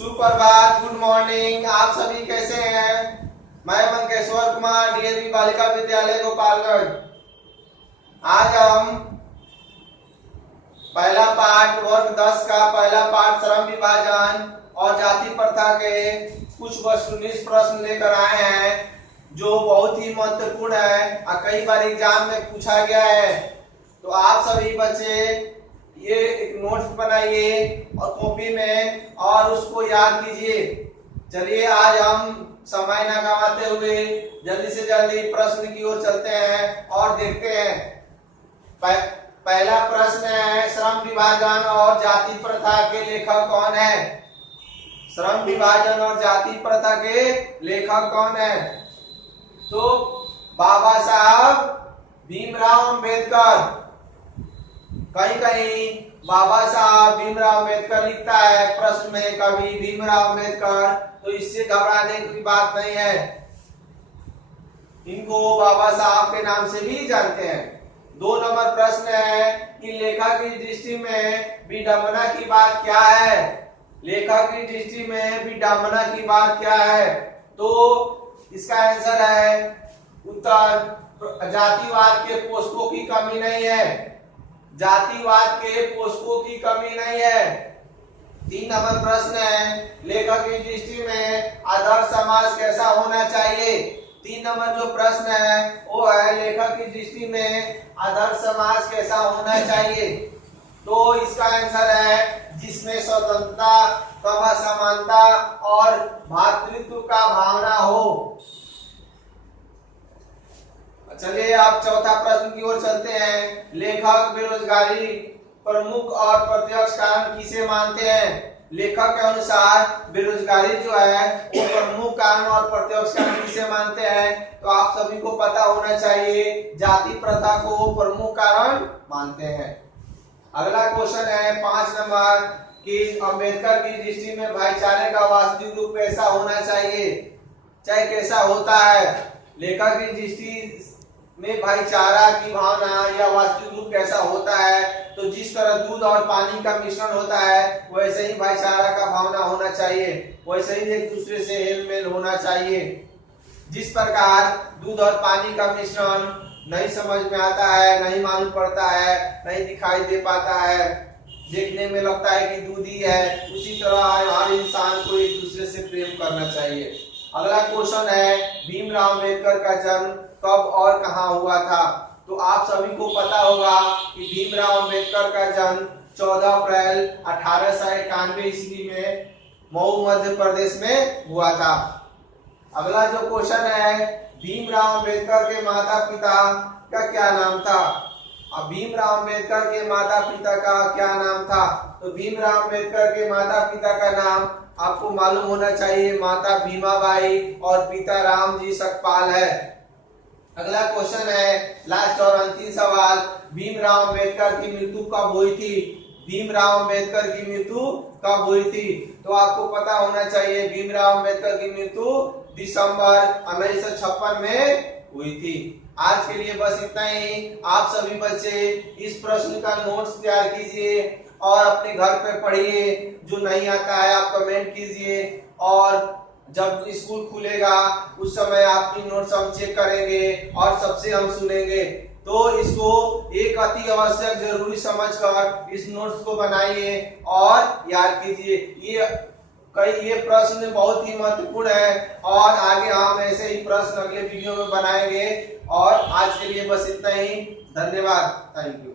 सुप्रभात, good morning. आप सभी कैसे हैं? मैं मंकेश्वर कुमार, डीएवी बालिका विद्यालय गोपालगंज। आज हम पहला पाठ वर्ग 10 का पहला पाठ श्रम विभाजन और जाति प्रथा के कुछ वस्तुनिष्ठ प्रश्न लेकर आए हैं जो बहुत ही महत्वपूर्ण है और कई बार एग्जाम में पूछा गया है। तो आप सभी बच्चे ये एक नोट्स बनाइए और कॉपी में और उसको याद कीजिए। चलिए आज हम समय न गंवाते हुए जल्दी से जल्दी प्रश्न की ओर चलते हैं और देखते हैं। पहला प्रश्न है, श्रम विभाजन और जाति प्रथा के लेखक कौन है? श्रम विभाजन और जाति प्रथा के लेखक कौन है? तो बाबा साहब भीमराव अंबेडकर। कहीं कहीं बाबा साहब भीमराव अंबेडकर लिखता है प्रश्न में, कभी भीमराव अंबेडकर, तो इससे घबराने की बात नहीं है। इनको बाबा साहब के नाम से भी जानते हैं। 2 नंबर प्रश्न है कि लेखक की दृष्टि में विडंबना की बात क्या है? लेखक की दृष्टि में विडंबना की बात क्या है? तो इसका आंसर है उत्तर, जातिवाद के पोषकों की कमी नहीं है। जातिवाद के पोषकों की कमी नहीं है। 3 नंबर प्रश्न है, लेखक की दृष्टि में आदर्श समाज कैसा होना चाहिए? 3 नंबर जो प्रश्न है वो है, लेखक की दृष्टि में आदर्श समाज कैसा होना चाहिए? तो इसका आंसर है जिसमें स्वतंत्रता, समानता और भातृत्व का भावना हो। चलिए आप चौथा प्रश्न की ओर चलते हैं। लेखक बेरोजगारी प्रमुख और प्रत्यक्ष कारण किसे मानते हैं? लेखक के अनुसार बेरोजगारी जो है वो प्रमुख कारण और प्रत्यक्ष कारण किसे मानते हैं? तो आप सभी को पता होना चाहिए, जाति प्रथा को प्रमुख कारण मानते हैं। अगला क्वेश्चन है 5 नंबर कि अंबेडकर की दृष्टि में भाईचारे का वास्तविक रूप कैसा होना चाहिए, चाहे कैसा होता है? लेखक की दृष्टि में भाईचारा की भावना या वास्तविक रूप कैसा होता है? तो जिस तरह दूध और पानी का मिश्रण होता है वैसे ही भाईचारा का भावना होना चाहिए, वैसे ही एक दूसरे से हेल मेल होना चाहिए। जिस प्रकार दूध और पानी का मिश्रण नहीं समझ में आता है, नहीं मालूम पड़ता है, नहीं दिखाई दे पाता है, देखने में लगता है कि दूध ही है, उसी तरह हर इंसान को एक दूसरे से प्रेम करना चाहिए। अगला क्वेश्चन है, भीमराव अंबेडकर का जन्म कब और कहां हुआ था? तो आप सभी को पता होगा कि भीमराव अंबेडकर का जन्म 14 अप्रैल 1891 ईस्वी में मऊ मध्य प्रदेश में हुआ था। अगला जो क्वेश्चन है, भीमराव अंबेडकर के माता पिता का क्या नाम था? अब भीमराव अंबेडकर के माता पिता का क्या नाम था? तो भीमराव अंबेडकर के माता पिता का नाम आपको मालूम होना चाहिए, माता भीमाबाई और पिता रामजी सकपाल है। अगला क्वेश्चन है, लास्ट और अंतिम सवाल, भीमराव अंबेडकर की मृत्यु कब हुई थी? भीमराव अंबेडकर की मृत्यु कब हुई थी? तो आपको पता होना चाहिए, भीमराव अंबेडकर की मृत्यु दिसंबर 1956 में हुई थी। आज के लिए बस इतना ही। आप सभी बच्चे इस प्रश्न का नोट्स तैयार कीजिए और अपने घर पे पढ़िए। जो नहीं आता है आप कमेंट कीजिए और जब स्कूल खुलेगा उस समय आपकी नोट्स हम चेक करेंगे और सबसे हम सुनेंगे। तो इसको एक अति आवश्यक जरूरी समझकर इस नोट्स को बनाइए और याद कीजिए। ये प्रश्न बहुत ही महत्वपूर्ण है और आगे हम ऐसे ही प्रश्न अगले वीडियो में बनाएंगे। और आज के लिए बस इतना ही। धन्यवाद। Thank you.